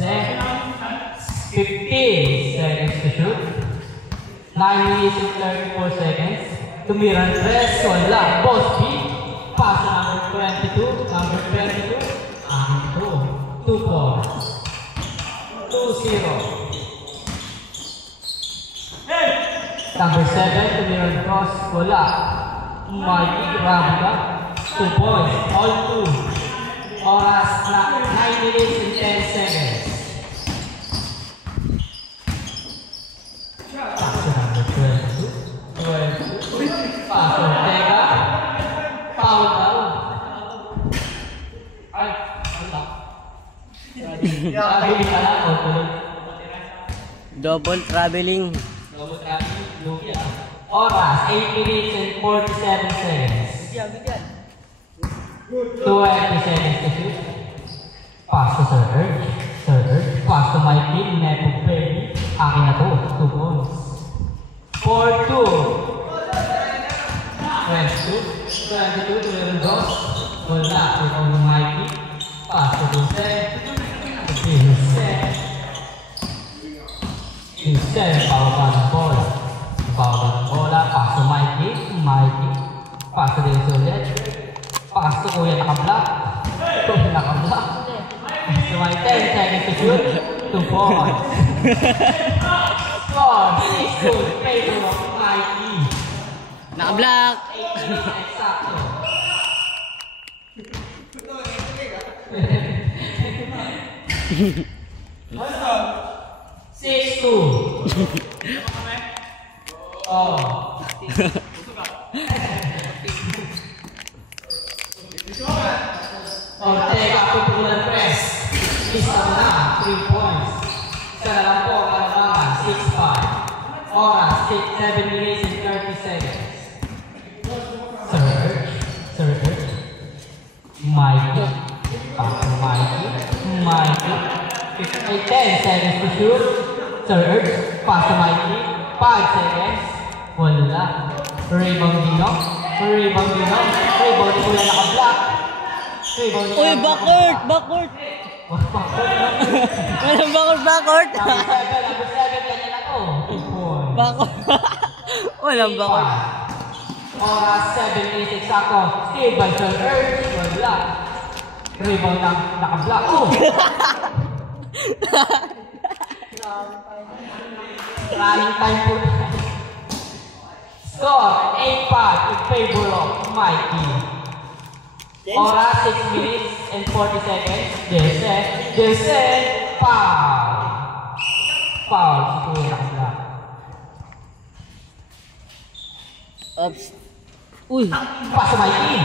set. 15 seconds to shoot. 9 minutes and 34 seconds. Tumiran press. Wala. Boss B. Pass number 22. Number 22. Akin to. 2 points. 2-0. Number 7. Tumiran cross. Wala. Mikey Ramda. 2 points. All 2. Oras na 9 minutes and 10 seconds. Paso number 22. Paso Ortega. Foul down. Ay, wala. Traveling ka lang o tuloy? Double traveling. Double traveling. Lugi ah. Oras 8 minutes and 47 seconds. 20 seconds to shoot. Pass to Sir Urge. Sir Urge. Pass to Mikey. Nepo Baby. Akin na to. 2 points. 4-2. 22 to Little Ross. Wala. Ikaw ng Mikey. Pass to Dulce. Dulce. Pababa ng bola. Pababa ng bola. Pass to Mikey. Mikey. Pass to Dulce ulit. Pass to Kuya naka-block. Kuya naka-block. So may 10 seconds to shoot. 2 points. Score 6-2 favor of Mikey. Naka-block. Exacto. 6-2. Oh. Ortega, pupulan press. Isa mo na, 3 points. Isa na lang po, kalamangan, 6-5. Oras, 7 minutes and 30 seconds. Sir Urge. Mikey. Mikey. 10 seconds to shoot. Sir Urge. Pass to Mikey. 5 seconds. Wala. Rebound Dino. Rebound ko na naka-block. Uy, backward! Backward! Walang backward! Number 7, kanya na to. 2 points. Backward! Walang backward. Oras 7 minutes exacto. Steal by Sir Urge. Wala. Rebound na naka-block. Running time po. Score 8-5 in favor of Mikey. Oras 6 minutes and 40 seconds. Jesse, foul. Foul si Kuya naka-block. Oops. Uy. Pass to Mikey.